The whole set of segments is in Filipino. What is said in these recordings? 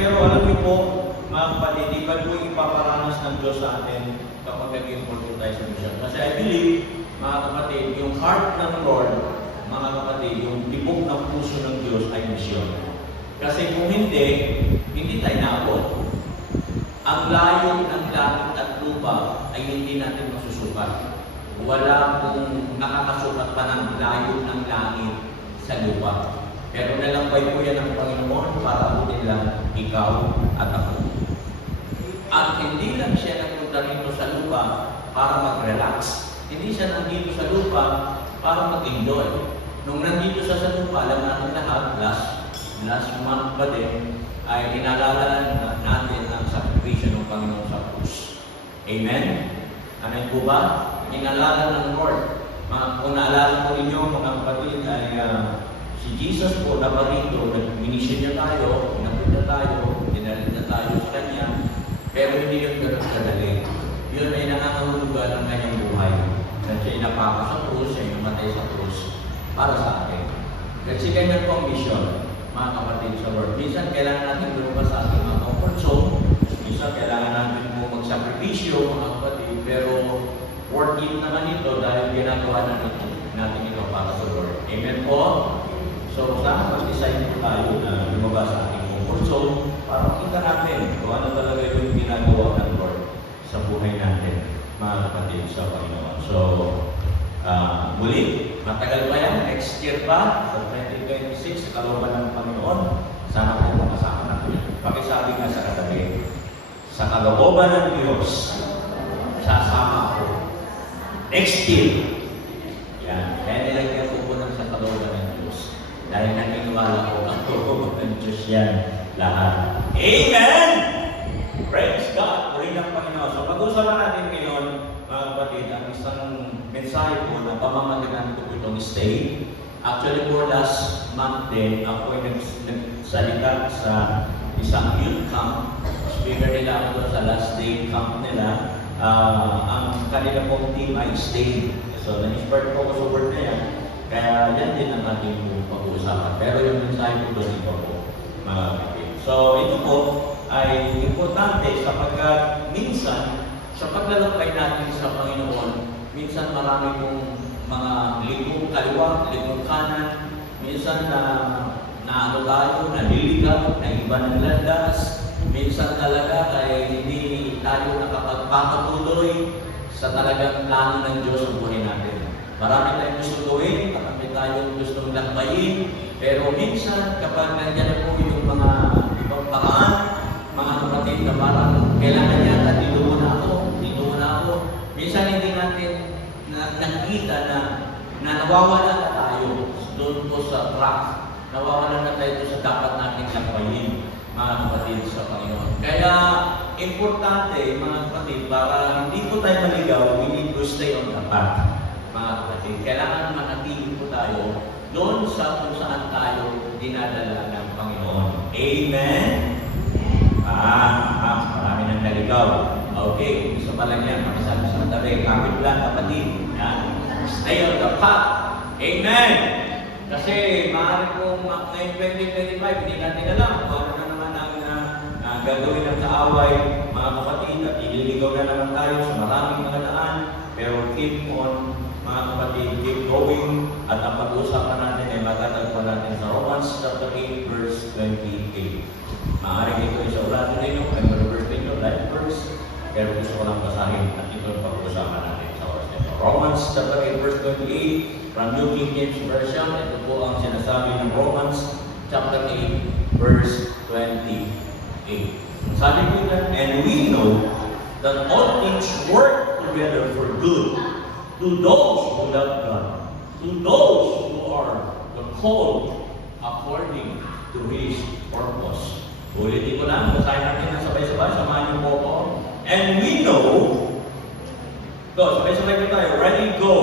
Pero alam niyo po, mga kapatid, iba po yung ipaparanas ng Diyos sa atin kapag nag-import tayo sa mission. Kasi I believe, mga kapatid, yung heart ng Lord, mga kapatid, yung tibok ng puso ng Diyos ay mission. Kasi kung hindi tayo naabot. Ang layo ng langit at lupa ay hindi natin masusukat. Wala pong nakakasukat pa ng layo ng langit sa lupa. Pero nalambay po yan ng Panginoon para abutin lang ikaw at ako. At hindi lang siya nagpunta rito sa lupa para mag-relax. Hindi siya nandito sa lupa para mag-enjoy. Nung nandito siya sa lupa, alam natin lahat, last month ba din, ay inalala natin ang sakripisyo ng Panginoon sa krus. Amen? Amen po ba? Inalala ng Lord. Kung naalala po ninyo, mga kapatid, ay si Jesus po na parito, nag-minisyon niya tayo, pinapit tayo, dinalit na tayo sa Kanya, pero hindi yun ganun kadali. Yun ay nangangahulugan ng kanyang buhay. Kasi siya inapako sa krus, siya namatay sa krus para sa atin. Kasi ganyan po ang mission, mga kapatid sa Lord. Minsan kailangan natin lumabas sa ating mga comfort zone, minsan kailangan natin po magsakripisyo, mga kapatid, pero worth it naman ito dahil ginagawa natin ito para sa Lord. Amen po? So, sana mag-decide po tayo na lumabas sa ating comfort zone para makita natin kung ano talaga yung ginagawa ng Lord sa buhay natin, mga kapatid sa Panginoon. So, muli, matagal pa yan, next year pa, sa 2026, sa kalooban ng Panginoon, sana po makasama natin. Pakisabi nga sa katabi, sa kalooban ng Diyos, sasama ko. Next year, yan, kaya nilagyan ko po ng sa kalooban ng Diyos. Dahil naniniwala ko ang kalooban ng Diyos yan lahat. Amen! Praise God! Puri ng Panginoon. So, pag-usapan natin ngayon, mga kapatid, ang isang mensahe po na pamamaganan ko po itong stay. Actually po, last month din, ako ay nagsalita sa isang youth camp. Speaker nila ako sa last day camp nila. Ang kanila pong team ay stay. So, na-inspired po ako sa word na yan. Kaya yan din ang ating pag-uusapan. Pero yung mensahe po doon ito po, mga kapatid. So, ito po ay importante sapagkat minsan, sa paglalakbay natin sa Panginoon, minsan marami pong mga likong kaliwa, likong kanan, minsan na tayo, naliligaw, na iba ng landas, minsan talaga ay hindi tayo nakapagpapatuloy sa talagang plano ng Diyos ang buhay natin. Marami tayong gusto gawin, marami tayong gustong lakbayin, pero minsan kapag nandiyan na po yung mga ibang paraan, mga kapatid na parang kailangan yata dito muna ako. Minsan hindi natin nakikita na nawawala na tayo doon po sa track. Nawawala na tayo sa dapat natin lakbayin, mga kapatid sa Panginoon. Kaya importante, mga kapatid, para hindi po tayo maligaw, we need to stay on the path, mga kapatid. Kailangan manatili po tayo doon sa kung saan tayo dinadala ng Panginoon. Amen? Marami nang naligaw. Okay, gusto pala niya, makisabi sa katabi, kapit lang, kapatid. Stay on the path. Amen! Kasi maaari pong ngayon 2025, hindi natin alam kung ano na naman ang gagawin ng kaaway, mga kapatid, at ililigaw na naman tayo sa maraming mga daan. Pero keep on, mga kapatid, keep going. At ang pag-uusapan natin ay matatagpuan natin sa Romans chapter 8, verse 28. Maaaring ito ay sa ulatin ninyo, ay mag-verse ninyo, life verse. Pero gusto ko lang basahin at ito ang pag-uusapan natin sa oras nito. Romans chapter 8, verse 28, from New King James Version. Ito po ang sinasabi ng Romans chapter 8, verse 28. Sabi ko yan, and we know that all things work together for good to those who love God, to those who are the called according to His purpose. Ulitin ko lang, basahin natin ng sabay-sabay, samahan niyo po ako. And we know, sabay-sabay ko tayo, ready, go.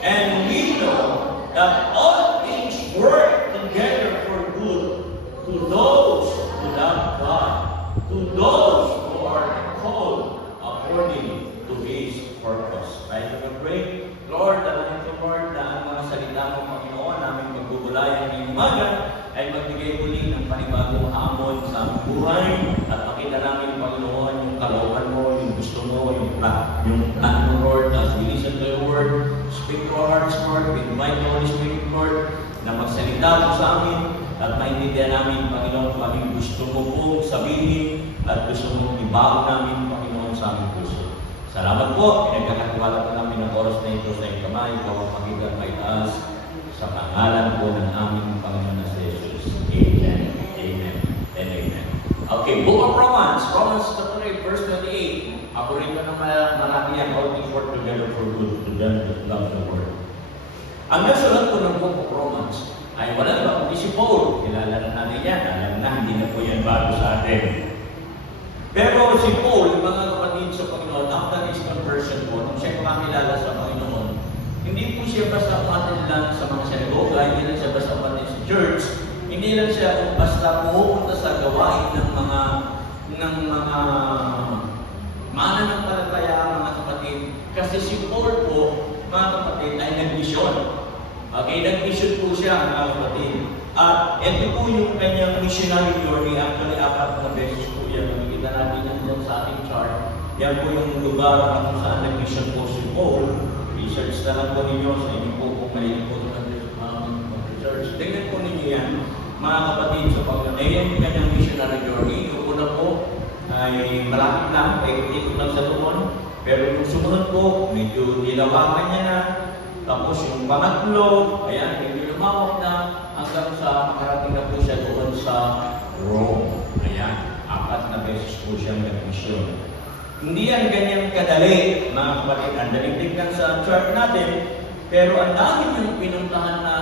And we know that all things work together for good to those who love God, to those who are called according to His purpose. Tayo mag-pray. Lord, dalahin ko, Lord, na ang mga salita mo, Panginoon, namin magbubulayan ng umaga, ay magbigay muli ng panibagong hamon sa buhay buhay at makita namin, Panginoon, yung kalooban mo, yung gusto mo, yung plano mo, Lord, as we listen to your word, speak to our hearts, Lord, we invite the Holy Spirit, Lord, na magsalita mo sa amin at maintindihan namin, Panginoon, kung aming gusto mo pong sabihin at gusto mo ibago namin, Panginoon, sa aming puso. Salamat po, pinagkakatiwala po namin ang oras na ito sa iyong kamay, pagpapagitan may taas, sa pangalan po ng aming Panginoon na si Jesus. Amen. Amen. And amen. Okay, Book of Romans, Romans chapter 8, verse 28. Ako rin ko ng marami yan, all things work together for good to them that love the Lord. Ang nasulat po ng Book of Romans ay wala na kundi si Paul. Kilala na natin yan. Alam na, hindi na po yan bago sa atin. Pero si Paul, mga kapatid sa Panginoon, after his conversion po, nung siya kumakilala sa Panginoon, hindi po siya basta umatin lang sa mga sinagoga, hindi lang siya basta umatin sa church, hindi lang siya basta pumunta sa gawain ng mga mananampalataya, mga kapatid. Kasi si Paul po, mga kapatid, ay nag-mission. Okay, nag-mission po siya, mga kapatid. At ito po yung kanyang missionary journey. Actually, 4 na beses po yan. Nakikita natin yan sa ating chart. Yan po yung lugar kung saan nag-mission po si Paul. Research na lang po ninyo sa inyo po kung may po mag-research. Tingnan po ninyo yan, mga kapatid sa Panginoon. Ayan yung kanyang missionary journey. Yung una po ay malapit lang, ikot lang sa tuon. Pero yung sumunod po, medyo nilawakan niya na. Tapos yung pangatlo, ayan, medyo lumawak na hanggang sa makarating na po siya doon sa Rome. Ayan, 4 na beses po siyang nag-mission. Hindi yan ganyan kadali, mga kapatid. Ang daligdig lang sa chart natin, pero ang dami niyong pinuntahan na,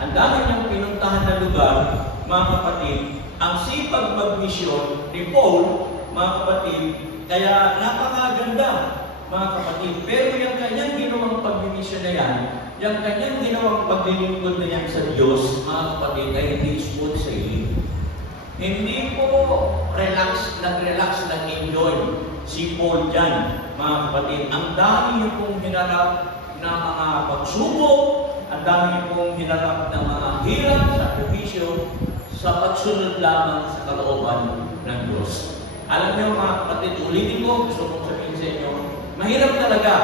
ang dami niyong pinuntahan na lugar, mga kapatid. Ang sipag mag-mission ni Paul, mga kapatid, kaya napakaganda, mga kapatid. Pero yung kanyang ginawang pag-mission na yan, yung kanyang ginawang paglilingkod na yan sa Diyos, mga kapatid, ay hindi smooth sailing. Hindi po nag-relax, nag-enjoy si Paul dyan, mga kapatid. Ang dami niyo pong hinarap na mga pagsubok, ang dami niyo pong hinarap na mga hirap, sakripisyo, sa pagsunod lamang sa kalooban ng Diyos. Alam niyo, mga kapatid, ulitin ko, gusto kong sabihin sa inyo, mahirap talaga,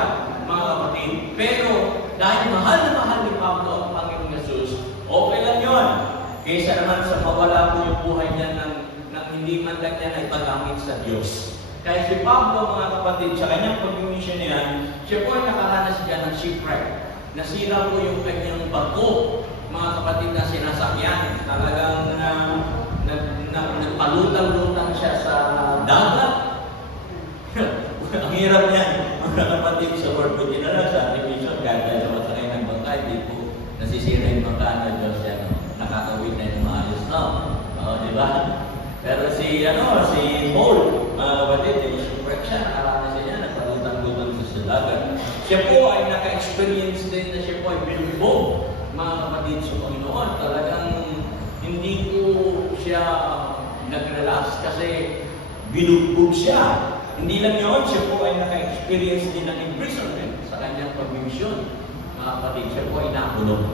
mga kapatid, pero dahil mahal na mahal ni Pablo ang Panginoong Jesus, okay lang yun. Kaysa naman sa mawala po yung buhay niya ng hindi man lang niya na ipagamit sa Diyos. Kaya si Pablo, mga kapatid, sa kanyang pag-mission niya, siya po ay nakaranas siya ng shipwreck. Nasira po yung kanyang barko, mga kapatid, na sinasakyan. Talagang nagpalutang-lutang siya sa dagat. Ang hirap niya, mga kapatid, sa Lord po dinala sa mission, kahit sa masakay ng bangkay, di po nasisira yung bangkay na Diyos yan. Nakakawin na yung maayos na. Di ba? Pero si Paul, mga kapatid, shipwreck siya, nakaranas siya, nagpalutang-lutang sa dagat. Siya po ay naka-experience din na siya po ay binugbog, mga kapatid sa Panginoon. Talagang hindi po siya nag-relax kasi binugbog siya. Hindi lang yun, siya po ay naka-experience din ng imprisonment sa kanyang pag-mission. Mga kapatid, siya po ay nakulong.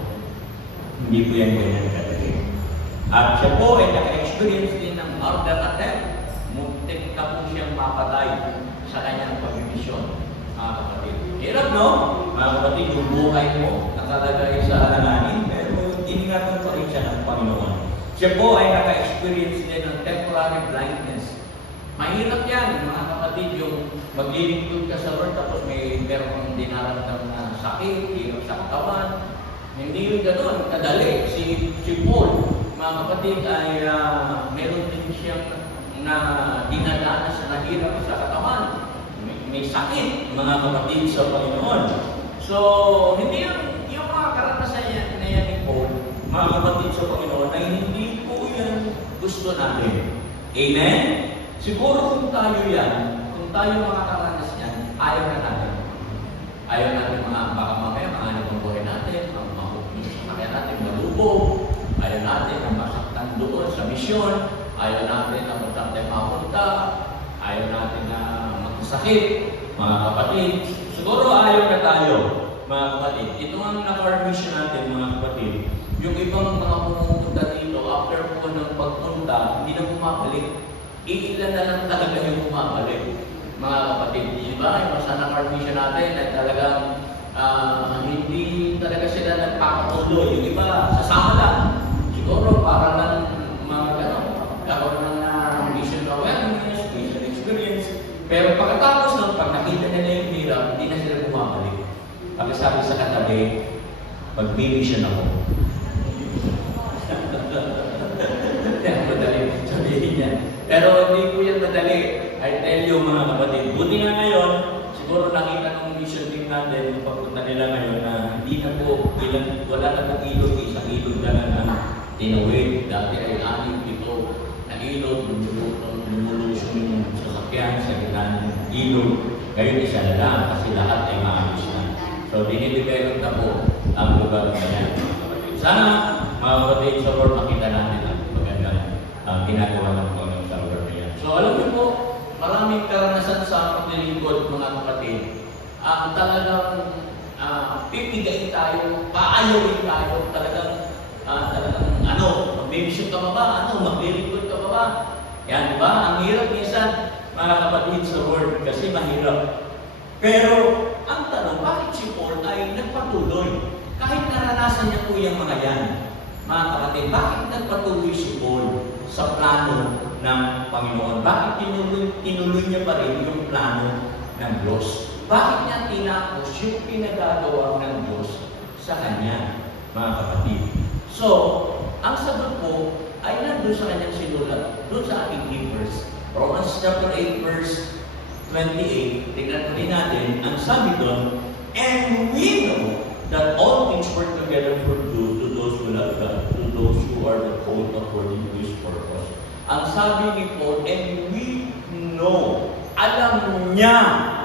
Hindi po yan ganyan kadali. At siya po ay naka-experience din ng murder attempt. Muntik na po siyang mapatay sa kanyang pag-mission. Mga kapatid. Hirap, no? Mga kapatid, yung buhay mo nakalagay sa alanganin, pero iningatan pa rin siya ng Panginoon. Siya po ay naka-experience din ng temporary blindness. Mahirap yan, mga kapatid, yung maglilingkod ka sa Lord, tapos meron kang dinaramdam na sakit, hirap sa katawan. Hindi yung gano'n, kadali. Si Paul, mga kapatid, ay meron din siyang na dinadanas na hirap sa katawan. May sakit, mga kapatid sa Panginoon. So, hindi yung mga karanasan na yan ni Paul, mga kapatid sa Panginoon, ay hindi po yan gusto natin. Amen? Siguro kung tayo yan, kung tayo makakaranas yan, ayaw na natin. Ayaw natin baka mamaya, mahanap ang buhay natin, kaya natin malubog, ayaw natin na masaktan doon sa misyon, ayaw natin na magtantay mapunta, ayaw natin na magsakit, mga kapatid. Siguro ayaw na tayo, mga kapatid. Ito ang naka-mission natin, mga kapatid. Yung ibang mga pumupunta dito, after po po ng pagpunta, hindi na bumabalik. Iilan na lang talaga yung bumabalik. Mga kapatid, di ba? Yung sa mission natin ay talagang hindi talaga sila nagpapatuloy. Yung iba, sasama lang. Siguro, para lang karoon ng mission awareness, mission experience. Pero pagkatapos nun, pag nakita nila yung hirap, hindi na sila bumabalik. Pagkasabi sa katabi, mag-mission ako. Madali sabihin niya. Pero hindi po yan madali. I tell you mga kapatid, buti nga ngayon, siguro nakita ng mission team natin, yung pagpunta nila ngayon na hindi na po, wala na po ilog, isang ilog na lang tinawid. Dati ay 6-7 na ilog, lumulusong yung sasakyan sa gitna ng ilog. Ngayon isa na lang kasi lahat ay maayos na. So, dinidevelop na po ang lugar na yan. Sana, mga kapatid, sa Lord, makita natin ang magandang ginagawa ng Panginoon sa lugar na yan. So, alam niyo po, maraming karanasan sa paglilingkod, mga kapatid. Talagang pipigain tayo, paayawin tayo, talagang mag-mission ka ba? Maglilingkod ka ba? Yan, di ba? Ang hirap minsan, mga kapatid, sa Lord, kasi mahirap. Pero, ang tanong, bakit si Paul ay nagpatuloy? Kahit naranasan niya po yung mga yan. Mga kapatid, bakit nagpatuloy si Paul sa plano ng Panginoon? Bakit tinuloy niya pa rin yung plano ng Diyos? Bakit niya tinapos yung pinagagawa ng Diyos sa kanya, mga kapatid? So, ang sagot po ay nandun sa kanyang sinulat, doon sa ating Hebrews. Romans chapter 8, verse 28, tignan po din natin, ang sabi doon, and we know that all things work together for good to those who love God, to those who are the called according to His purpose. Ang sabi ni Paul, and we know, alam niya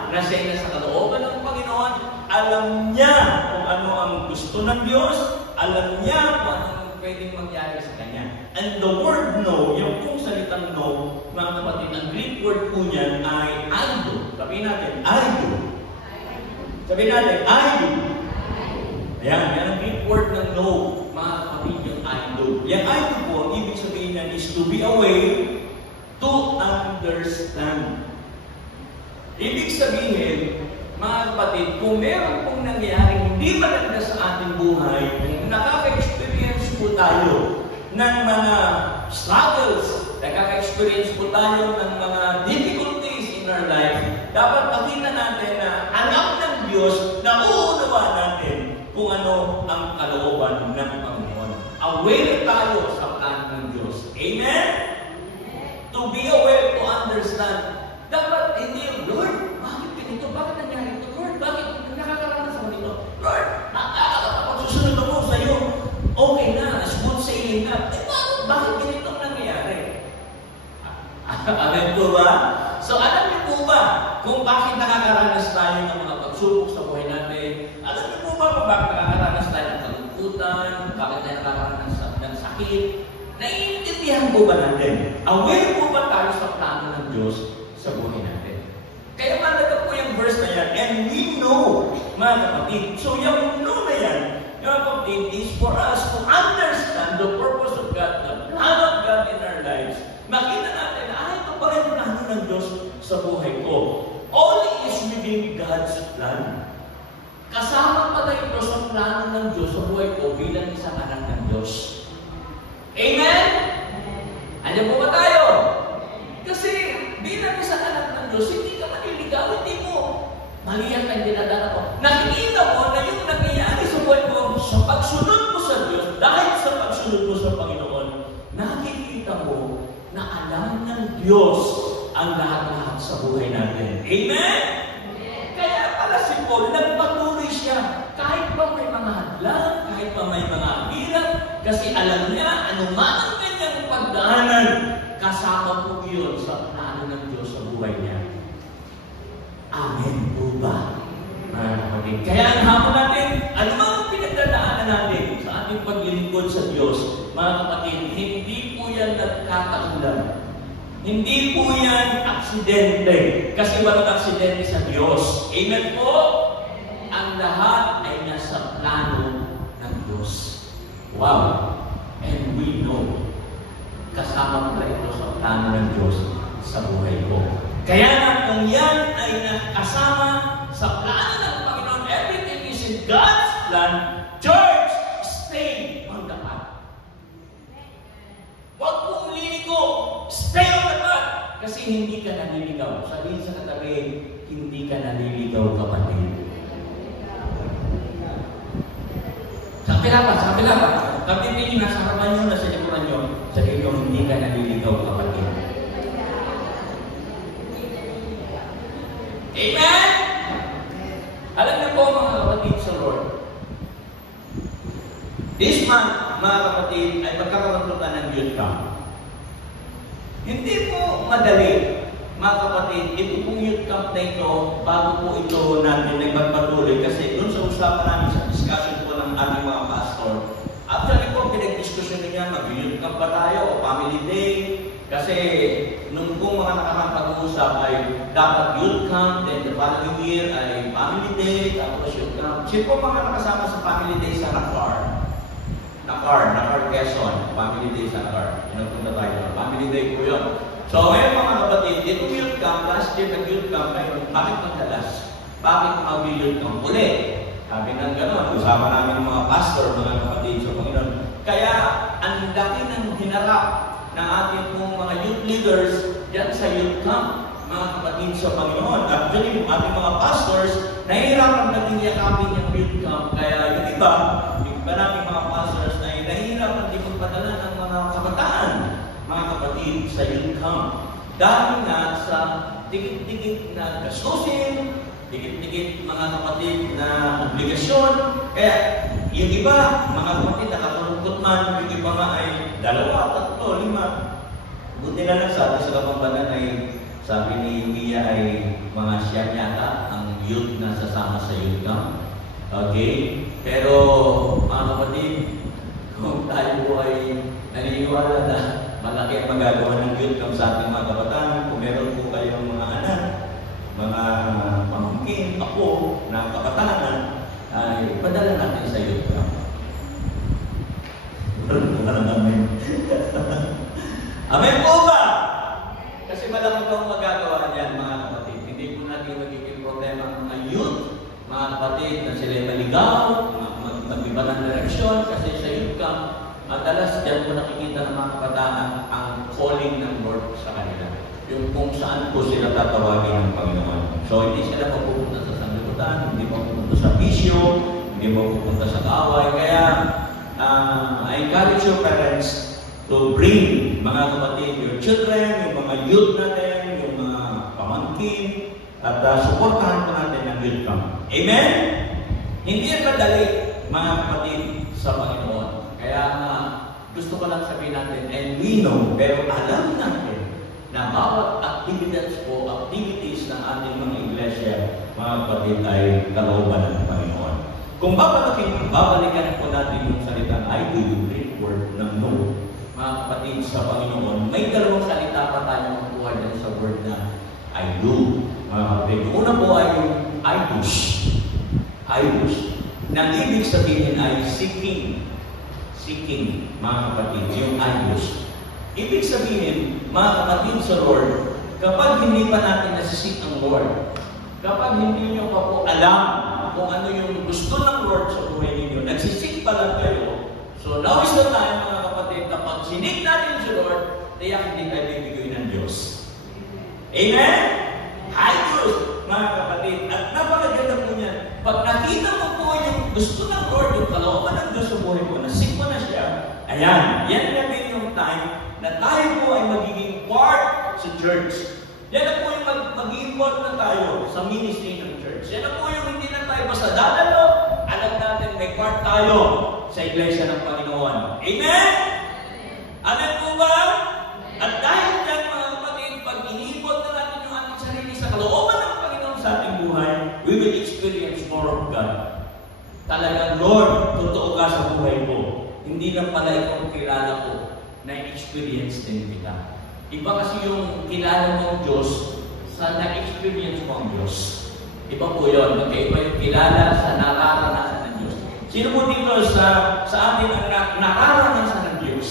na siya na sa kalooban ng Panginoon, alam niya kung ano ang gusto ng Diyos, alam niya kung ano pwedeng mangyari sa kanya. And the word know, yung pong salitang know, mga kapatid, ang Greek word po niyan ay aido. Sabihin natin, aido. Sabihin natin, aido. Ayan, yan ang Greek word ng know, mga kapatid, yung aido. Yung aido po, ang ibig sabihin niyan is to be aware, to understand. Ibig sabihin, mga kapatid, kung meron pong nangyari hindi maganda sa ating buhay, kung nakaka-experience po tayo ng mga struggles, nakaka-experience po tayo ng mga difficulties in our life, dapat makita natin na alam ng Diyos na uunawa natin kung ano ang kalooban ng Panginoon. Aware tayo sa plano ng Diyos. Amen? To be aware, to understand. Dapat hindi, Lord, bakit ganito? Bakit nangyari ito? Lord, bakit nakakaranas ako nito? Lord, susunod ako sa iyo. Okay na, smooth sailing na. Bakit ganito nangyayari? Alam po ba? So, alam niyo po ba kung bakit nakakaranas tayo ng mga pagsubok sa buhay natin? Alam niyo po ba kung bakit nakakaranas tayo ng kalungkutan? Bakit tayo nakakaranas ng sakit? Naiintindihan po ba natin? Aware po ba tayo sa plano ng Diyos sa buhay natin? Kaya malaga po yung verse na yan, and we know, mga kapatid. So yung know na yan, mga kapatid, is for us to understand the purpose of God, the plan of God in our lives. Makita natin na, ito pa rin plano ng Diyos sa buhay ko. All is within God's plan. Kasama pala ito sa plano ng Diyos sa buhay ko bilang isang anak ng Diyos. Amen? Andiyan po ba tayo? Kasi bilang isang anak ng Diyos, hindi ka maniligaw, hindi mo maliyan kang dinadala ko. Nakikita mo na yung nangyayari sa buhay mo sa pagsunod mo sa Diyos, dahil sa pagsunod mo sa Panginoon, nakikita mo na alam ng Diyos ang lahat-lahat sa buhay natin. Amen? Kaya pala si Paul, nagpatuloy siya. Kahit pa may mga hadlang, kahit pa may mga hirap, kasi alam niya, anuman ang kanyang pagdaanan, kasama po yun sa plano ng Diyos sa buhay niya. Amen po ba? Kaya ang hamon natin, ano ang pinagdadaanan natin sa ating paglilingkod sa Diyos? Mga kapatid, hindi po yan nagkatakulan. Hindi po yan aksidente. Kasi walang aksidente sa Diyos. Amen po? Ang lahat ay nasa plano ng Diyos. Wow! And we know. kasama pala ito sa plano ng Diyos sa buhay ko. Kaya nga kung yan ay nakasama sa plano ng Panginoon, everything is in God's plan, church, stay on the path. Huwag pong liliko, stay on the path. Kasi hindi ka naliligaw. Sabihin sa katabi, hindi ka naliligaw, kapatid. Sa kapila pa. Kapitili na sa harapan nyo, nasa likuran nyo, sabihin ko, hindi ka naliligaw, kapatid. Amen? Alam niyo po, mga kapatid sa Lord, this month, mga kapatid, ay magkakaroon ng youth camp. Hindi po madali, mga kapatid, ito pong youth camp na ito, bago po ito natin nagpatuloy, kasi doon sa usapan namin sa discussion po ng aming mga pastor, actually po, pinag-discussion niya, mag-youth camp ba tayo o family day? Kasi nung pong mga nakakapag-uusap ay dapat youth camp, then the following year ay family day, tapos youth camp. Siya po mga nakasama sa family day sa Nakar, Quezon, family day sa Nakar. Pinapunta tayo. Family day po yun. So ngayon mga kapatid, itong youth camp, last year nag-youth camp kayo, bakit magdalas? Bakit mag-youth camp ulit? Sabi ng gano'n, usama namin ng mga pastor, mga kapatid sa Panginoon. Kaya ang laki ng hinarap ng ating pong mga youth leaders dyan sa youth camp, mga kapatid sa Panginoon. Actually, yung ating mga pastors, nahihirapan natin yakapin yung youth camp. Kaya yung iba namin mga pastors ay nahihirapan din magpadala ng mga kabataan, mga kapatid sa youth camp. Dahil nga sa dikit-dikit na gastusin, dikit-dikit mga kapatid na obligasyon. Kaya yung iba, mga kapatid, nakakulungkot man, yung iba nga ay 2, 3, 5. Buti na lang sa atin sa Kapampangan ay sabi ni Mia ay mga siyam yata ang youth na sasama sa youth camp. Okay? Pero mga kapatid, kung tayo po ay naniniwala na malaki ang magagawa ng youth camp sa ating mga kabataan, kung meron po kayong mga anak, mga pamangkin, ako, na kabataan, ay padala natin sa youth camp. Amen po ba? Kasi malaki pong magagawa niyan, mga kapatid. Hindi po natin magiging problema ng mga youth, mga kapatid, na sila maligaw, mag-iba ng direksyon, kasi sa youth camp, madalas dyan po nakikita ng mga kabataan ang calling ng Lord sa kanila. Yung kung saan po sila tatawagin ng Panginoon. So, hindi sila mapupunta sa sanlibutan, hindi mapupunta sa bisyo, hindi mapupunta sa kaaway. Kaya, I encourage your parents to bring, mga kapatid, your children, yung mga youth natin, yung mga pamangkin, at supportahan po natin ang youth camp. Amen? Hindi yan madali, mga kapatid, sa Panginoon. Kaya gusto ko lang sabihin natin, and we know, pero alam natin, na bawat activities ng ating mga iglesia, mga kapatid, ay kalooban ng Panginoon. Kung babalikan po natin yung salitang I do, yung Greek word ng no, mga kapatid sa Panginoon, may dalawang salita pa tayo makuha dyan sa word na I do. Mga kapatid, una po ay yung idus. Idus. Nang ibig sabihin ay seeking. Seeking, mga kapatid, yung idus. Ibig sabihin, mga kapatid sa Lord, kapag hindi pa natin nasisik ang Lord, kapag hindi nyo pa po alam kung ano yung gusto ng Lord sa buhay ninyo, nagsisik pa lang kayo. So now is the time, mga kapatid, na pag sinik natin si Lord, tiyak hindi tayo bibigay ng Diyos. Amen? Hi, Diyos, mga kapatid. At napakaganda po niyan. Pag nakita mo po yung gusto ng Lord, yung kalooban ng Diyos sa buhay mo, nasik mo na siya, ayan, yan na din yung time na tayo po ay magiging part sa church. Yan na po yung mag-involve na tayo sa ministry ng church. Yan na po yung hindi na tayo basta dadalo, alam natin may part tayo sa iglesia ng Panginoon. Amen? Amen po ba? At dahil dyan, mga kapatid, pag involve na natin yung ating sarili sa kalooban ng Panginoon sa ating buhay, we will experience more of God. Talagang, Lord, totoo ka sa buhay ko. Hindi lang pala ikaw kilala ko, na-experience din kita. Iba kasi yung kilala mo ang Diyos sa na-experience mo ang Diyos. Iba po yun. Iba yung kilala sa nararanasan ng Diyos. Sino po dito sa atin ang nararanasan ng Diyos?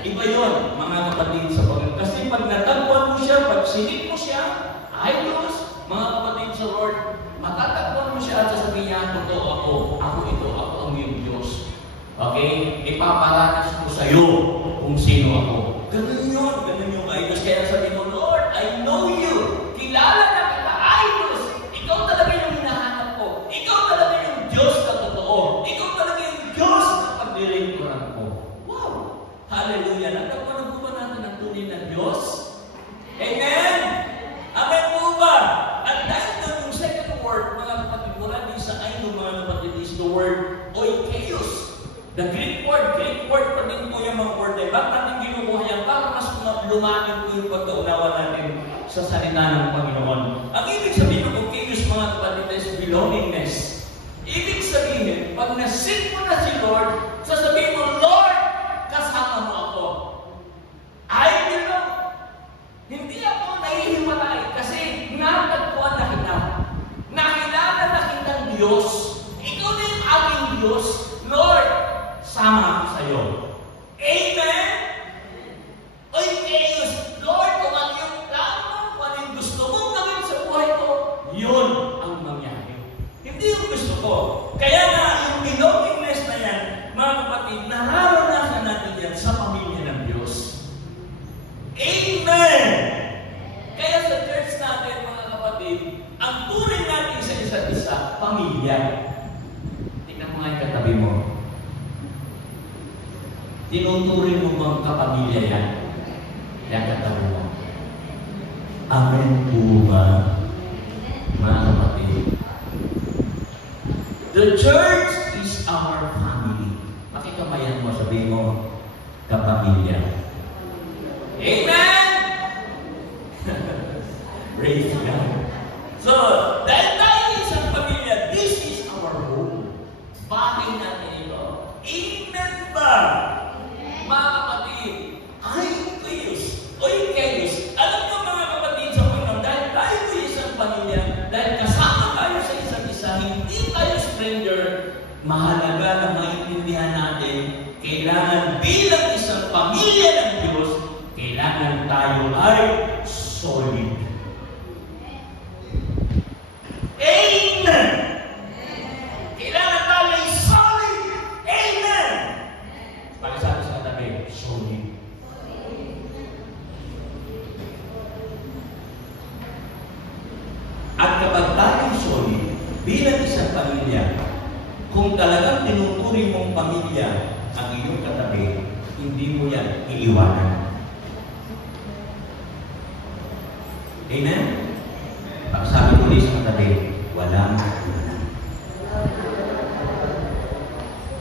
Iba yun, mga kapatid sa Panginoon. Kasi pag natagpuan mo siya, pag sinip mo siya, ay Diyos, mga kapatid sa Lord, matatagpuan mo siya at sasabihin niya, totoo ako ito, ako ang iyong Diyos. Okay? Ipaparanas ko sa iyo kung sino ako. Ganun yung idols. Kaya sabi mo, Lord, I know you. Kilala na kita, idols. Ikaw talaga yung hinahanap ko. Ikaw talaga yung Diyos na totoo. Ikaw talaga yung Diyos na pagdirektoran ko. Wow! Hallelujah! Nagkapanan po ba natin ang tunay na Diyos? Amen? Amen po ba? At dahil na yung second word, mga kapatid, mula din sa Aino, mga kapatid, is the word oikeos. The Greek word pa din po yung mga word na iba. Bakit natin ginukuha yan? Para mas lumakin po yung pagkaunawa natin sa salita ng Panginoon. Ang ibig sabihin ng oikeos, mga kapatid, is belongingness. Ibig sabihin, pag nasit mo na si Lord, sasabihin mo, Lord, kasama mo ako. I belong. Hindi ako nahihimalay kasi natagpuan na kita. Nakilala na kitang Diyos. Ikaw na yung aking Diyos. Lord, sama ako sa iyo. Amen? Oikeos, Lord, kung ano yung plano mo, kung ano yung gusto mong gawin sa buhay ko, yun ang mangyari. Hindi yung gusto ko. Kaya nga, yung belongingness na yan, mga kapatid, nararanasan natin yan sa pamilya ng Diyos. Amen! Kaya sa church natin, mga kapatid, ang turing natin sa isa't isa, pamilya. Tingnan mo nga yung katabi mo. Tinuturing mo bang kapamilya yan? Yan katabi mo. Amen po ba, mga kapatid? The church is our family. Makikamayan mo, sabihin mo, kapamilya. Amen! Praise God. So, dahil tayo isang pamilya, this is our home. Bahay natin ito. Amen ba? Mga kapatid, oikeos. Alam mo mga kapatid sa Panginoon, dahil tayo isang pamilya, dahil kasama tayo sa isa't isa, hindi tayo stranger, mahalaga na maintindihan natin, kailangan bilang isang pamilya ng Diyos, kailangan tayo ay solid. Amen! Kailangan tayo ay solid! Amen! Pagkasabi sa katabi, solid. At kapag tayo solid, bilang isang pamilya, kung talagang tinuturing mong pamilya ang iyong katabi, hindi mo yan iiwanan. Amen? Pag sabi ko ulit sa katabi, walang iwanan.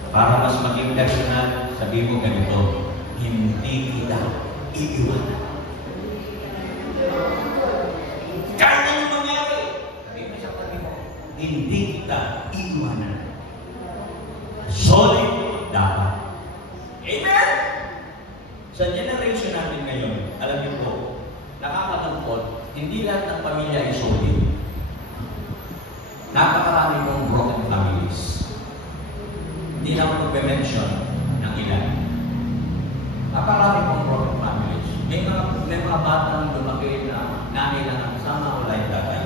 Para mas maging personal, sabi mo ganito, hindi kita iiwanan. Kahit anong mangyari, sabi mo sa katabi mo, hindi kita iiwanan. Solid dapat. Amen? Sa generation natin ngayon, alam niyo po, nakakatalpot, hindi lahat ng pamilya ay solid. Napakarami pong broken families. Hindi na ako magpe-mention ng ilan. Napakarami pong broken families. May mga batang lumaki na nanay lang ang kasama, wala yung tatay.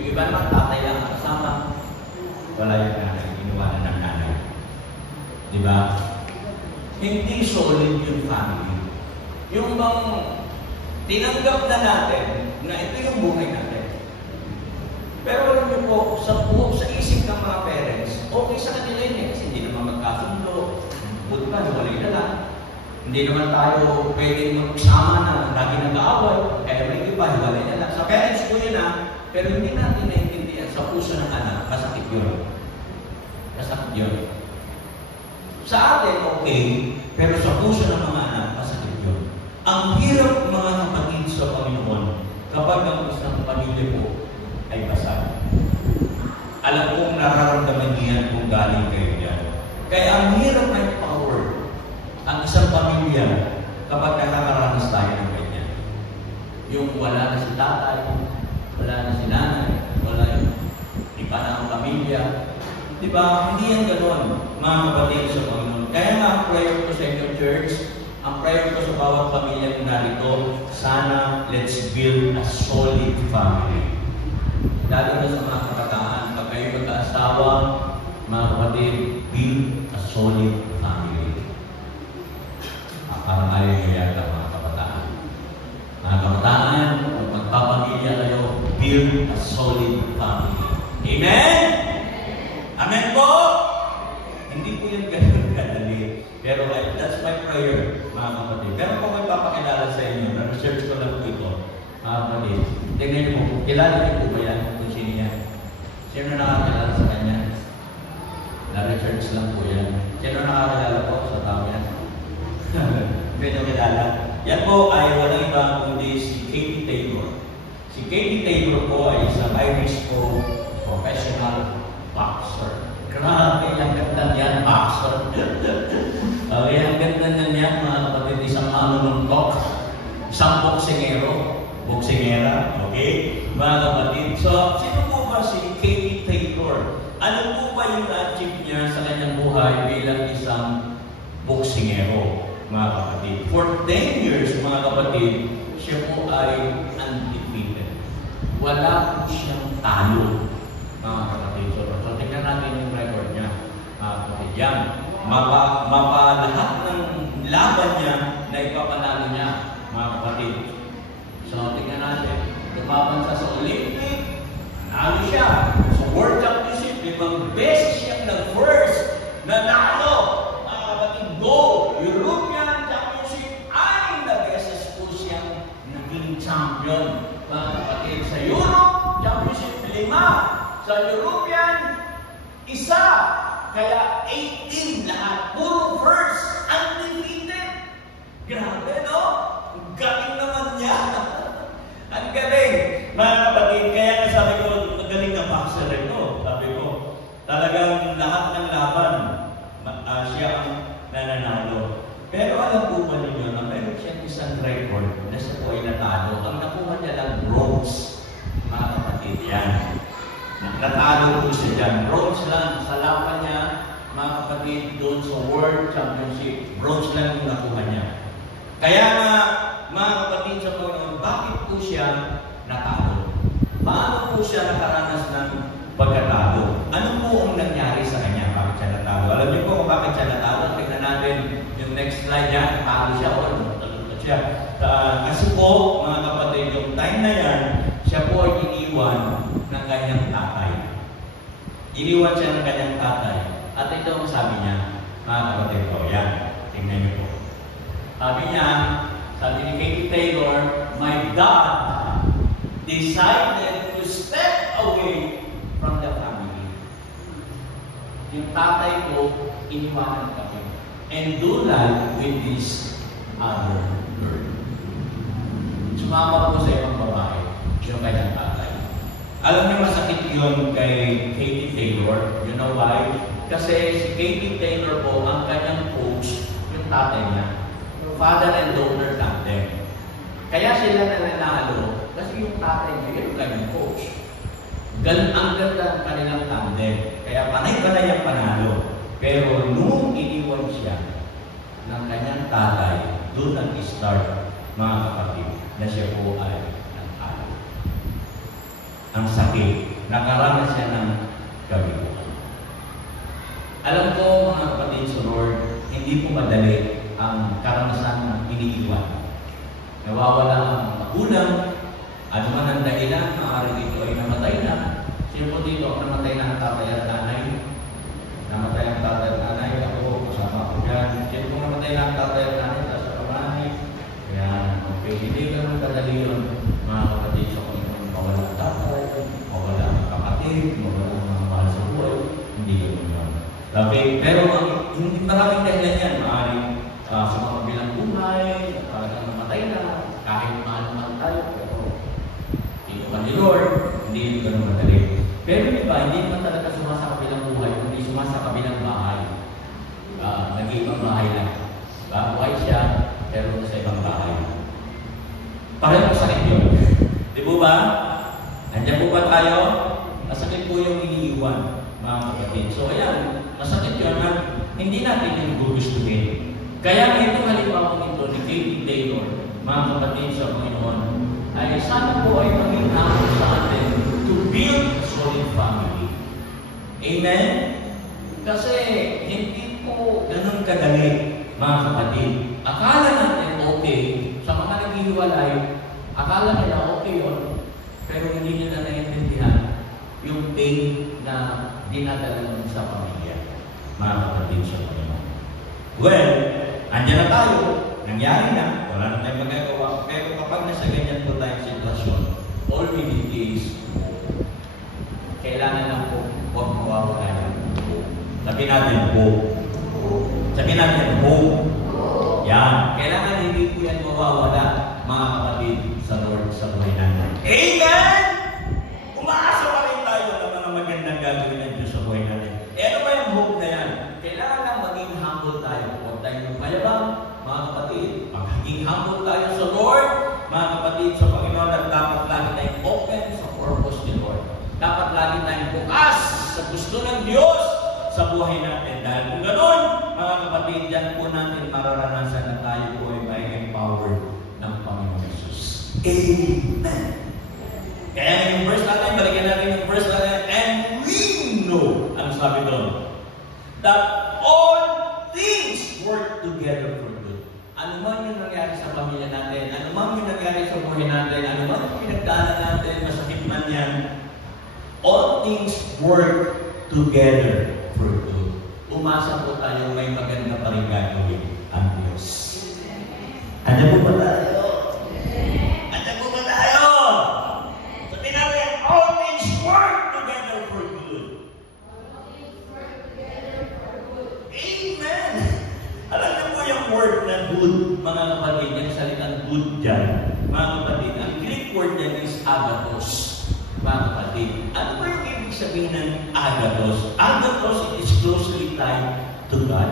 Yung iba naman, tatay lang ang kasama, wala yung nanay, inuwanan ng nanay. Diba? Hindi solid yung family. Yung bang tinanggap na natin na ito yung buhay natin. Pero alam niyo po, sa isip ng mga parents, okay sa kanila yun kasi hindi naman magkasundo. Buti pa, walay na lang. Hindi naman tayo pwedeng magsama na lagi nag-aaway. Kaya may iba, walay na lang. Sa parents ko yun pero hindi natin naiintindihan sa puso ng anak, masakit yun. Masakit yun. Sa atin, okay, pero sa puso ng mga anak, masakit yun. Ang hirap mga kapatid sa Panginoon kapag ang isang pamilya po ay basag. Alam kong nararamdaman niyan kung galing kayo dyan. Kaya ang hirap ay power ang isang pamilya kapag nakakaranas tayo ng ganyan. Yung wala na si tatay, wala na si nanay, wala yung iba na ang pamilya. Diba? Hindi yan gano'n, mga kapatid sa Panginoon. Kaya nga, prayer ko sa inyo, church, ang prayer ko sa bawat pamilya na narito, sana let's build a solid family. Lalo na sa mga kabataan, pag kayo magkaasawa, mga kapatid, build a solid family. Parang ayaw nyo yata mga kabataan. Mga kabataan, kung magpapamilya kayo, build a solid family. Amen? Amen po? Hindi po yan ganun kadali. Pero that's my prayer, mga kapatid. Pero kung may papakilala sa inyo, na-research ko lang po ito, mga kapatid, tingnan mo, kilala niyo po ba yan kung sino yan? Sino nakakilala sa kanya? Na-research lang po yan. Sino nakakilala po sa tao yan? Hindi nyo kilala. Yan po ay walang iba kundi si Katie Taylor. Si Katie Taylor po ay isang Irish pro professional boxer. Grabe, ang ganda niyan, boxer. Okay, ang ganda niyan, mga kapatid, isang manununtok, isang boksingera, okay? Mga kapatid, so, sino po ba si Katie Taylor? Ano po ba yung na-achieve niya sa kanyang buhay bilang isang boksingero, mga kapatid? For 10 years, mga kapatid, siya po ay undefeated. Wala po siyang talo, mga kapatid. So tingnan natin yung record niya. Yan. Lahat ng laban niya na ipapanalo niya, mga kapatid. So tingnan natin. Lumaban sa Olympic, nanalo siya. Sa World Championship, 5 beses siyang nag-first, nanalo. Mga kapatid, gold. European Championship, 6 na beses po siyang naging champion. Mga kapatid, sa Europe Championship, 5. Sa European, 1. Kaya 18 lahat. Puro first. Undefeated. Grabe, no? Ang galing naman niya. Ang galing. Mga kapatid, kaya sabi ko, magaling na boxer ito. Sabi ko, talagang lahat ng laban, siya ang nananalo. Pero alam po ba ninyo na meron siyang isang record na siya po ay natalo. Ang nakuha niya lang bronze. Mga kapatid, yan. Natalo po siya dyan. Bronze lang sa laban niya, mga kapatid, doon sa World Championship. Bronze lang yung nakuha niya. Kaya nga, mga kapatid sa Panginoon, bakit po siya natalo? Paano po siya nakaranas ng pagkatalo? Ano po ang nangyari sa kanya? Bakit siya natalo? Alam niyo po kung bakit siya natalo? Tignan natin yung next slide niya. Natalo siya o natalo siya. Kasi po, mga kapatid, yung time na yan, siya po ay iniwan ng kanyang tatay. Iniwan siya ng kanyang tatay. At ito ang sabi niya, mga kapatid ko, yan, tingnan niyo po. Sabi niya, sabi ni Katie Taylor, my dad decided to step away from the family. Yung tatay ko, iniwanan kami. And do life with this other girl. Sumama po sa ibang babae, yung kanyang tatay. Alam niyo, masakit yun kay Katie Taylor. You know why? Kasi si Katie Taylor po, ang kanyang coach, yung tatay niya. Father and daughter tandem. Kaya sila nananalo kasi yung tatay niya, yung kanyang coach. Ang ganda ng kanilang tandem. Kaya panay-panay ang panalo. Pero nung iniwan siya ng kanyang tatay, doon nag-start, mga kapatid, na siya po ay nagtalo. Ang sakit, nakaranas siya ng kabiguan. Alam ko, mga kapatid sa Lord, hindi po madali ang karanasan ng iniiwan. Nawawala ang magulang, ano man ang dahilan, maaaring ito ay namatay na. Sino po dito ang namatay na ang tatay at nanay? Namatay ang tatay at nanay, ako, kasama ko dyan. Sino po namatay na ang tatay at nanay, sa kamay? Yan, okay. Hindi ka naman kadali yun, mga kapatid sa Panginoon. Mawala ang tatay, mawala ang kapatid, mawala ang mga mahal sa buhay. Hindi yun yun. Okay, pero hindi maraming dahilan yan. Maaaring sa mga kabilang buhay, talagang namatay na, kahit mahal naman tayo, pero hindi naman ni Lord, hindi ito ganun madali. Pero iba, hindi naman talaga sumasa kabilang buhay, kundi sumasa kabilang bahay. Nag-iibang bahay lang. Buhay siya, pero sa ibang bahay. Pareho sakit yun. Di po ba? Nandiyan po ba tayo? Masakit po yung iniiwan, mga kapatid. So ayan, masakit yun na hindi natin yung gugustuhin. Kaya nga itong halimbawa ito ni David Taylor, mga kapatid sa Panginoon, ay sana po ay maging hamon sa atin to build a solid family. Amen? Kasi hindi po ganun kadali, mga kapatid. Akala natin okay, sa mga naghihiwalay, akala nila okay yun, pero hindi nila naiintindihan yung pain na dinadala naman sa pamilya, mga kapatid sa Panginoon. Well, andyan na tayo, nangyari na, wala na tayong magagawa, pero kapag nasa ganyan po tayong sitwasyon, all we need is kailangan lang po, huwag mawawala yan. Sabi natin po. Sabi natin po. Yan. Kailangan hindi po yan mawawala, mga kapatid, sa Lord, sa buhay natin. Amen! Umaasa pa rin tayo ng mga magandang gagawin ng Diyos sa buhay natin. Ano ba yung hope na yan? Kailangan lang maging humble tayo. Huwag tayong magpayabang, mga kapatid. Maging humble tayo sa Lord, mga kapatid, sa Panginoon, at dapat lagi tayong open sa purpose ni Lord. Dapat lagi tayong bukas sa gusto ng Diyos sa buhay natin. Dahil kung gano'n, mga kapatid, yan po natin mararanasan na tayo po ay may empowered ng Panginoon Jesus. Amen! Kaya yung verse natin, balikan natin yung verse natin, and we know, ano sabi doon? That all things work together for good. Ano man yung nangyari sa pamilya natin, ano man yung nangyari sa buhay natin, ano man yung pinagdaanan natin, masakit man yan, all things work together for good. Umasa po tayo may maganda pa rin gagawin ang Diyos. Ano po ba tayo? Ano po ba tayo? Sabihin natin, all things work together for good. Amen! Alam niyo po yung word na good, mga kapatid, yung salitang good dyan. Mga kapatid, ang Greek word dyan is agathos. Mga kapatid, ano ba yung ibig sabihin ng agathos? Agathos is closely tied to God.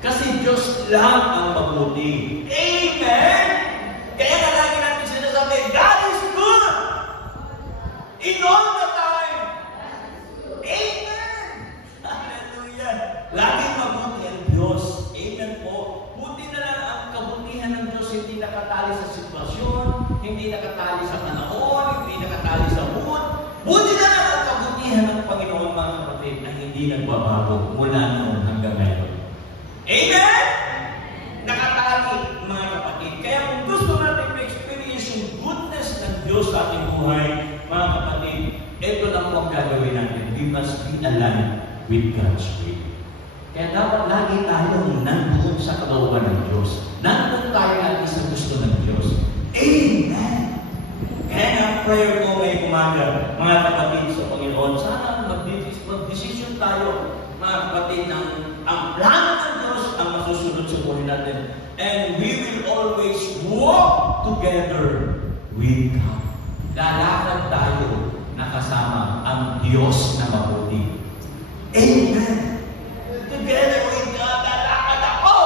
Kasi Diyos lang ang mabuti. Amen! Kaya nga lagi natin sinasabi, God is good! In all the time! Amen! Hallelujah! Laging mabuti ang Diyos. Amen po. Buti na lang ang kabutihan ng Diyos, hindi nakatali sa sitwasyon, hindi nakatali sa panahon, hindi nakatali sa mood. Buti na lang ang kabutihan ng Panginoon, mga kapatid, na hindi nagbabago mula noon hanggang ngayon. Amen? Nakatali, mga kapatid. Kaya kung gusto natin ma-experience yung goodness ng Diyos sa ating buhay, mga kapatid, ito lang po ang gagawin natin. We must be aligned with God's will. Kaya dapat lagi tayong nandun sa kalooban ng Diyos. Nandun tayo lagi sa gusto ng Diyos. Amen! Kaya nga, prayer ko may umaga, mga kapatid sa Panginoon, sana mag-desisyon tayo, mga kapatid, ng ang plano ng Diyos ang masusunod sa buhay natin. And we will always walk together with God. Lalakad tayo nakasama ang Diyos na mabuti. Amen! Together with God, lalakad ako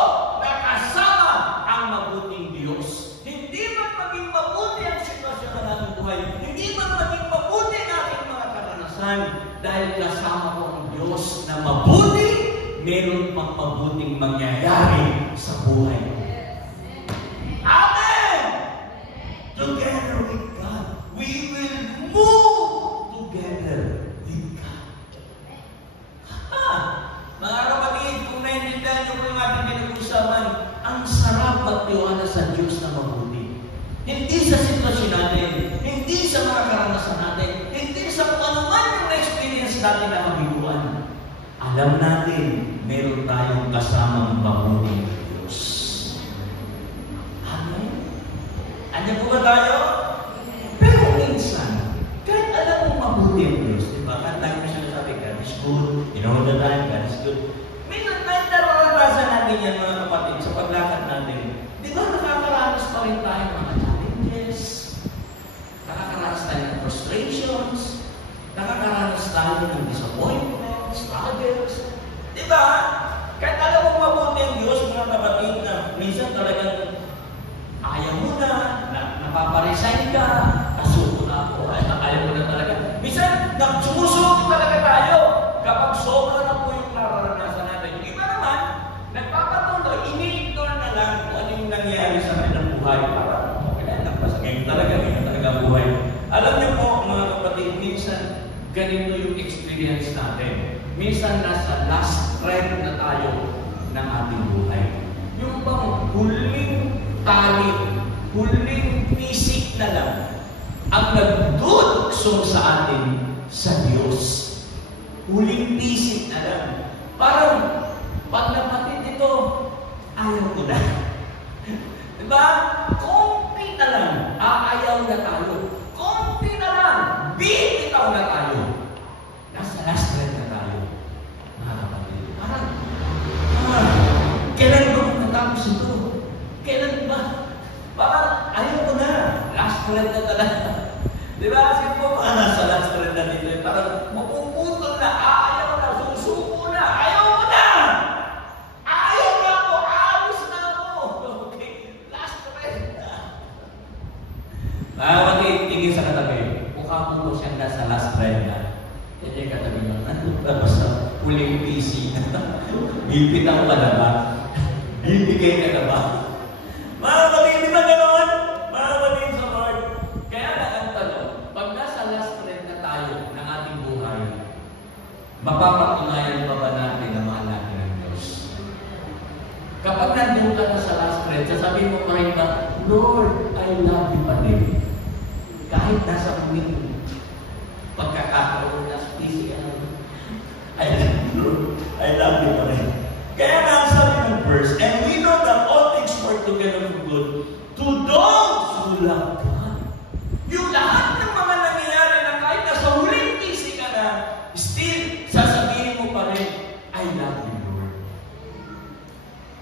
nakasama ang mabuting Diyos. Hindi man maging mabuti ang sitwasyon ng ating buhay, hindi man maging mabuti ang ating mga karanasan, dahil kasama ko ang Diyos na mabuti, meron pang mabuting mangyayari sa buhay. Amen! Together with God, we will move together with God. Mga kapatid, kung naiintindihan niyo po yung ating pinag-usapan, ang sarap magtiwala sa Diyos na mabuti. Hindi sa sitwasyon natin, hindi sa mga karanasan natin, hindi sa panuman yung na-experience natin na mabiguan. Alam natin, meron tayong kasamang mabuting Diyos. Amen? Andiyan po ba tayo? Pero minsan, kahit alam mong mabuti ang Diyos, diba? Kahit tayo mo sinasabi, God is good, in all the time, God is good. Minsan tayo nararanasan natin yan, mga kapatid, sa paglakad natin. Di ba nakakaranas pa rin tayo ng mga challenges? Nakakaranas tayo ng frustrations? Nakakaranas tayo ng disappointments, struggles? Di ba? Kahit alam mong mabuti ang Diyos, mga kapatid, na minsan talagang ayaw mo na, napaparesign ka, nasuko na ako, ayaw mo na talaga. Minsan, sumusuko talaga tayo kapag sobra na po yung nararanasan natin. Yung iba naman, nagpapatuloy, ini-ignore para okay na, nagpas. Ngayon talaga ang buhay. Alam niyo po, mga kapatid, minsan, ganito yung experience natin. Minsan, nasa last thread na tayo ng ating buhay. Yung bang huling tali, huling pisik na lang ang nagdudukso sa atin sa Diyos. Huling pisik na lang. Parang, pag napatid ito, ayaw ko na. Diba? Konti na lang, aayaw na tayo. Konti na lang, bibitaw na tayo. Nasa last thread na tayo. Mga kapatid, parang, kailan ba matapos ito? Kailan ba? Parang, ayaw ko na. Last thread na talaga. Diba? Kasi po, nasa last thread na dito, parang mapuputol na, ayaw na, susuko na, ayaw ko na! Ayaw na ako, alis na ako! Okay, last thread na. Mga kapatid, tingin sa katabi, mukha mo po siyang nasa last thread na. Hindi katabi mo, ano sa huling PC? Bibitaw ka na ba? Bibigay ka na ba? Mga kapatid, di ba ganoon? Mga kapatid sa Lord. Kaya na ang tanong, pag nasa last thread na tayo ng ating buhay, mapapatunayan pa ba natin na mahal natin ang Diyos? Kapag nandun ka na sa last thread, sasabihin mo pa rin ba, Lord, I love you pa din. Kahit nasa huling pagkakataon na PCL, I love you pa rin. Kaya nga sabi ng verse, and we know that all things work together for good to those who love God. Yung lahat ng mga nangyayari na kahit nasa huling isip ka na, still, sasabihin mo pa rin, I love you, Lord.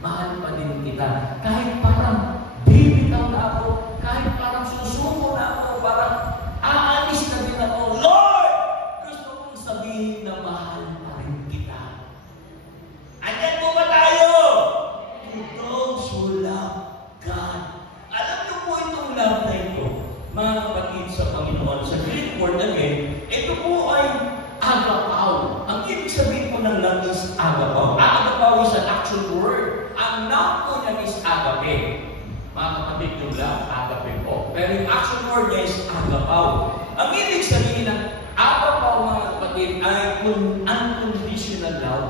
Mahal pa din kita. Kahit parang bibitaw na ako, kahit parang susuko na ako, parang aalis na din ako, Lord! Gusto kong sabihin na mahal pa rin kita. Andyan po ba tayo? To those who love God. Alam niyo po itong love na ito, mga kapatid sa Panginoon. Sa Greek word again, ito po ay agapaw. Ang ibig sabihin po ng love is agapaw. Agapaw is an actual word. Ang noun po niya is agape. Mga kapatid, yung love, agape po. Pero yung actual word niya is agapaw. Ang ibig sabihin ng agapaw, mga kapatid, ay unconditional love.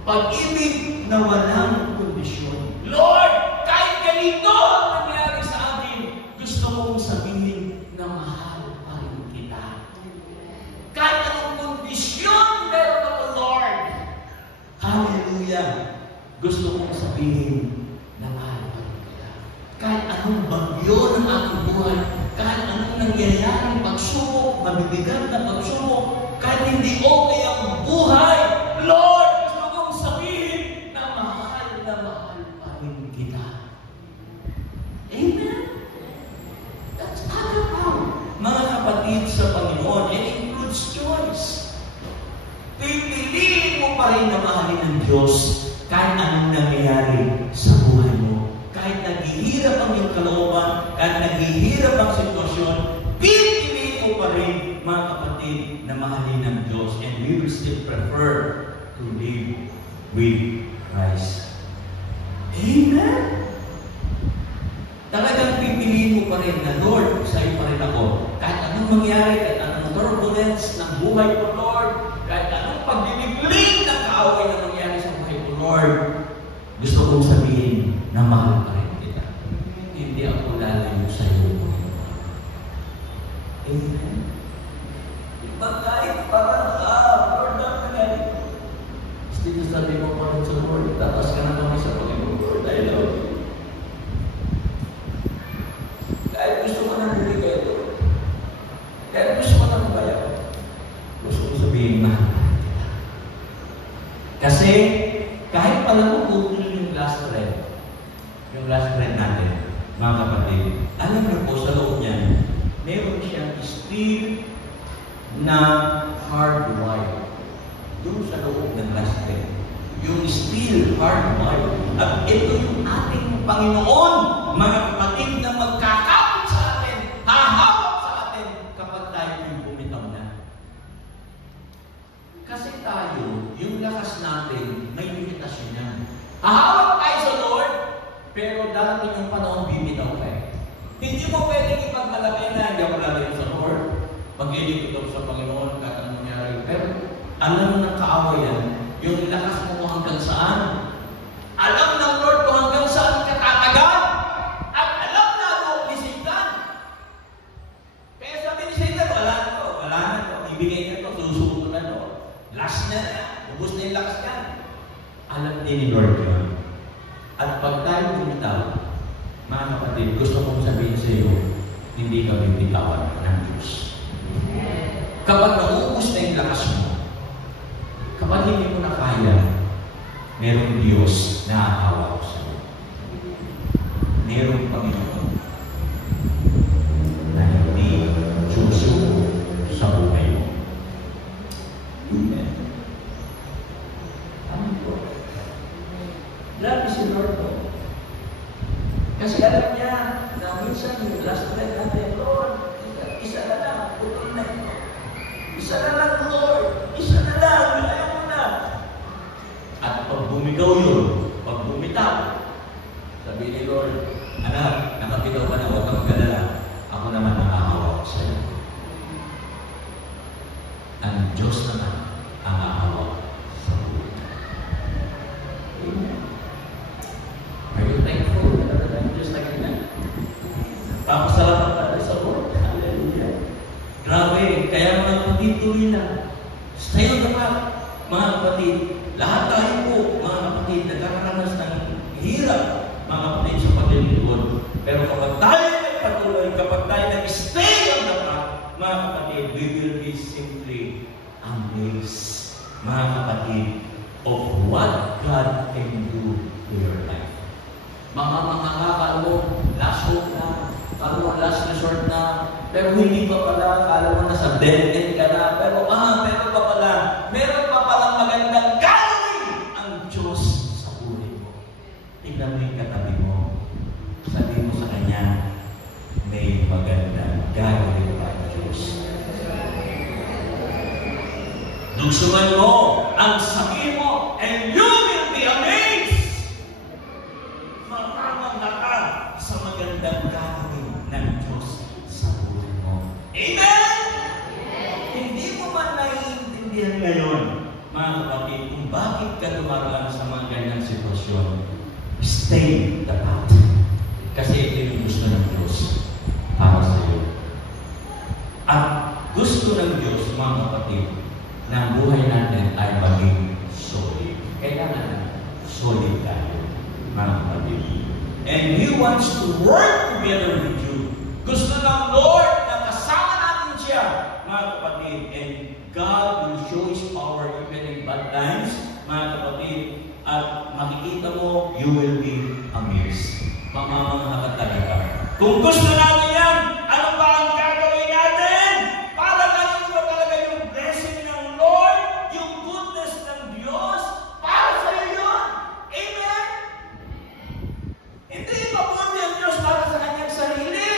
Pag-ibig na walang kondisyon. Lord, kahit ganito ang nangyari sa akin, gusto kong sabihin na mahal pa rin kita. Kahit anong kondisyon meron ako, Lord. Hallelujah. Gusto kong sabihin na mahal pa rin kita. Kahit anong bagyo ng aking buhay, kahit anong nangyayaring pagsubok, mabibigat na pagsubok, kahit hindi okay ang buhay, Lord, sabihin na mahal pa rin kita. Amen? That's agapaw. Mga kapatid sa Panginoon, it includes choice. Pipiliin mo pa rin na mahalin ng Diyos kahit anong nangyayari sa buhay mo. Kahit naghihirap ang iyong kalooban, kahit naghihirap ang sitwasyon, pipiliin mo pa rin, mga kapatid, na mahalin ng Diyos. And we will still prefer to live with Christ. Amen? Talagang pipiliin mo pa rin na, Lord, sa'yo pa rin ako. Kahit anong mangyari, kahit anong turbulence ng buhay ko, Lord, kahit anong pagdidibling ng kaaway na mangyari sa buhay ko, Lord, gusto kong sabihin na mahal pa rin kita. Hindi ako lalayo sa'yo. Amen? Kahit parang, Lord, dito sabi mo pa rin sa Lord, tatas ka na kami sa Panginoon, Lord, I love you. Kahit gusto ko na bibigay ito, kahit gusto ko na bibaya, gusto ko sabihin na. Kasi, kahit pala mo putol yung last thread natin, mga kapatid, alam niyo po sa loob niyan, meron siyang steel na hardwire. Doon sa loob ng last thread. Yung steel hardwire. At ito yung ating Panginoon, mga kapatid na magkakapit sa atin, hahawak sa atin kapag tayo yung bumitaw na. Kasi tayo, yung lakas natin, may limitasyon yan. Hahawak tayo sa Lord, pero darating yung panahon bibitaw tayo. Hindi mo pwedeng ipagmalaki na hindi ako lalagay sa Lord. Pag-ilig ito sa Panginoon, kahit anong nangyari. Pero alam ng kaaway yan, yung lakas mo kung hanggang saan. Alam ng Lord kung hanggang saan ka tatagal. At alam na kung bisitan. Kaya sabi ni Satan, wala na to. Ibigay na to, susuko na to. Last na, ubus na yung lakas ka. Alam din ni Lord yun. At pag tayo bumitaw, mga kapatid, gusto kong sabihin sa iyo, hindi ka bibitawan ng Diyos. Kapag nauubos na yung lakas mo, kapag hindi mo na kaya, merong Diyos na aawa sa iyo. Merong Panginoon na hindi susuko sa buhay mo. Amen. Amen po. Grabe si Lord po. Kasi alam niya na minsan yung last night natin, Lord, isa na lang, putol na ito. Isa na lang, Lord. Isa na lang, ayaw mo na. At pag bumigaw yun, pag bumitaw, sabi ni Lord, anak, nakapitaw ka na, huwag kang mag-alala. Ako naman ang ahawak sa iyo. Ang Diyos naman ang ahawak sa iyo. Amen. Are you thankful that I'm just like that? Papasalamat tayo sa Lord. Hallelujah. Grabe, kaya mga kapatid, tuloy na. Sa'yo naman, mga kapatid, lahat tayo po, mga kapatid, nagkakaranas ng hirap, mga kapatid, sa paglilingkod. Pero kapag tayo nagpatuloy, kapag tayo nag-stay on the path, mga kapatid, we will be simply amazed, mga kapatid, of what God can do to your life. Mga akala mo, last hope na, akala mo last resort na, pero hindi pa pala, akala mo nasa dead end ka na, pero meron pa palang magandang gagawin ang Diyos sa buhay mo. Tignan mo yung katabi mo, sabi mo sa Kanya, may magandang gagawin pa ang Diyos. Dugsungan mo ang sabi mo, and you will be amazed. Mamamangaka sa magandang gagawin ng Diyos sa buhay mo. Amen? Hindi mo man naiintindihan ngayon, mga kapatid, kung bakit ka dumaraan sa mga ganyang sitwasyon, stay the path. Kasi ito yung gusto ng Diyos para sa iyo. At gusto ng Diyos, mga kapatid, na ang buhay natin ay maging solid. Kailangan solid tayo, mga kapatid. And He wants to work together with you. Gusto ng Lord na kasama natin siya, mga kapatid. And God will show His power even in bad times, mga kapatid. At makikita mo, you will be amazed. Mamamangha ka talaga. Kung gusto natin yan, ano ba ang gagawin natin? Para natin ba talaga yung blessing ng Lord, yung goodness ng Diyos, para sa iyo yun? Amen? Hindi mabuti ang Diyos para sa kanyang sarili.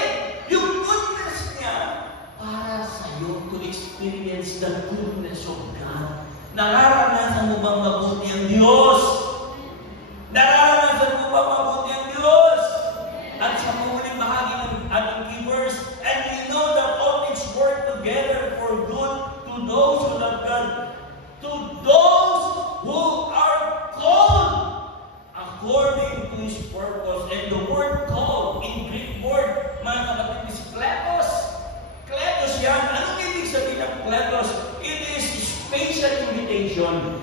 Yung goodness niya, para sa iyo to experience the goodness of God. Nararanasan mo bang mabuti ang Diyos? Nararanasan mo bang mabuti ang Diyos? At sa muling bahagi ng ating keywords, and we know that all things work together for good to those who love God, to those who are called according to His purpose. And the word called in Greek word, mga kapatid, is kletos. Kletos yan. Anong ibig sabihin ng kletos? It is special invitation.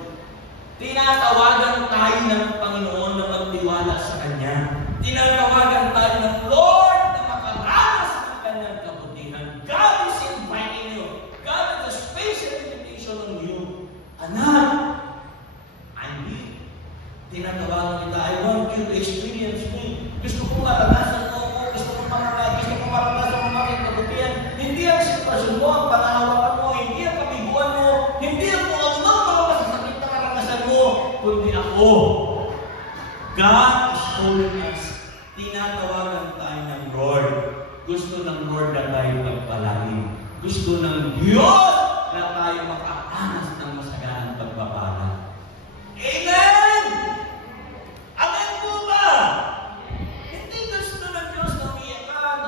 Tinatawagan tayo ng Panginoon na magtiwala sa Kanya. Tinatawagan tayo ng Lord na makaranas ng Kanyang kabutihan. God is inviting you. God has a special invitation on you. Anak, I'm here. Tinatawagan kita, I want you to experience me. Gusto ko maranasan mo ako. Gusto ko maranasan mo aking kabutihan. Hindi ang sitwasyon mo, ang panahawakan mo, hindi ang kabiguan mo, hindi ang mga masasakit na karanasan mo, kundi ako. God is calling us. Tinatawagan tayo ng Lord. Gusto ng Lord na tayo pagpalain. Gusto ng Diyos na tayo makaanas ng masaganang pagpapala. Amen! Amen po ba? Hindi gusto ng Diyos na umiyak ka,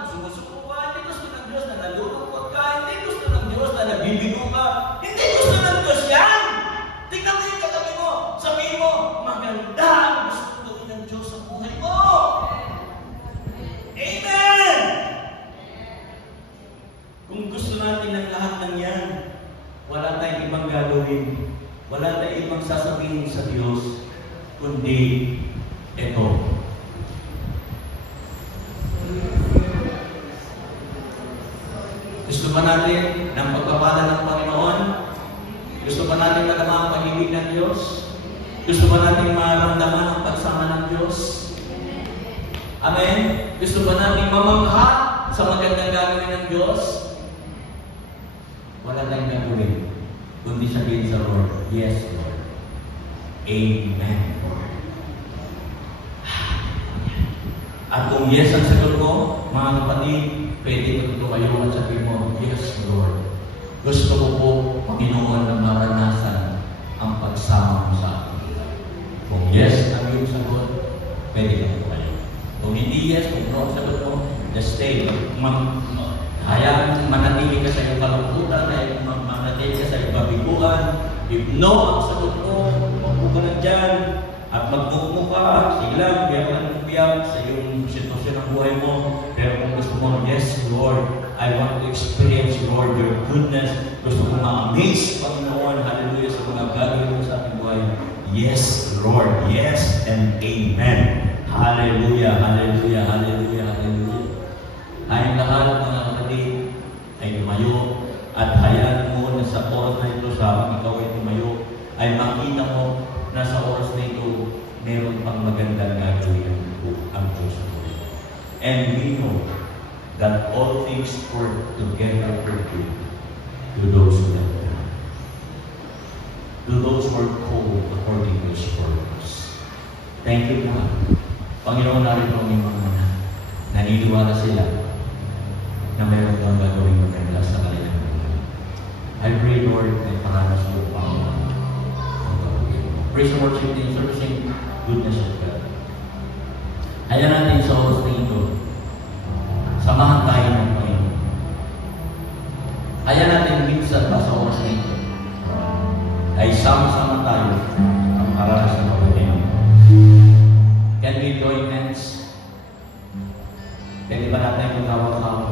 ibang sasabihin sa Diyos, kundi ito. Gusto ba natin ng pagpapala ng Panginoon? Gusto ba natin madama ang pag-ibig ng Diyos? Gusto ba natin maramdaman ang pagsama ng Diyos? Amen? Gusto ba natin mamangha sa magandang gagawin ng Diyos? Wala tayong gagawin, kundi sabihin sa Lord, yes, Lord. Amen, Lord. At kung yes ang sagot mo, mga kapatid, pwede ko tumayo at sabihin mo, yes, Lord. Gusto ko po, Panginoon, na maranasan ang pagsama mo sa akin. Kung yes ang iyong sagot, pwede ka tumayo. Kung hindi yes, kung no ang sagot mo, just stay. Hayaan manatili ka sa iyong kalungkutan, manatili ka sa iyong babiguan. If no ang sagot mo, magbuka na dyan, at magmukmuka, sige lang, biyak lang biyak sa iyong sitwasyon ng buhay mo. Pero kung gusto mo, yes, Lord, I want to experience, Lord, your goodness. Gusto ko ma-amaze, Panginoon, hallelujah, sa mga gagawin mo sa ating buhay. Yes, Lord, yes, and amen. Hallelujah, hallelujah, hallelujah, hallelujah. Tayong lahat, mga kapatid, ay tumayo at hayaan mo na sa oras na ito, sa ikaw ay tumayo, ay makita mo na sa oras na ito, meron pang magandang gagawin ang Diyos. And we know that all things work together for good to those who love God, to those who are called according to His purpose. Thank you, God. Panginoon, narito ang iyong mga anak. Naniniwala sila na meron kang gagawin maganda sa kanilang buhay. I pray, Lord, na iparanas mo, Panginoon. Praise and worship team, servicing goodness of God. Kaya natin sa oras na ito, samahan tayo ng Panginoon. Kaya natin minsan pa sa oras na ito, ay sama-sama tayo ang paranas ng Panginoon. Can we join hands? Pwede ba natin yung tawag-tawag?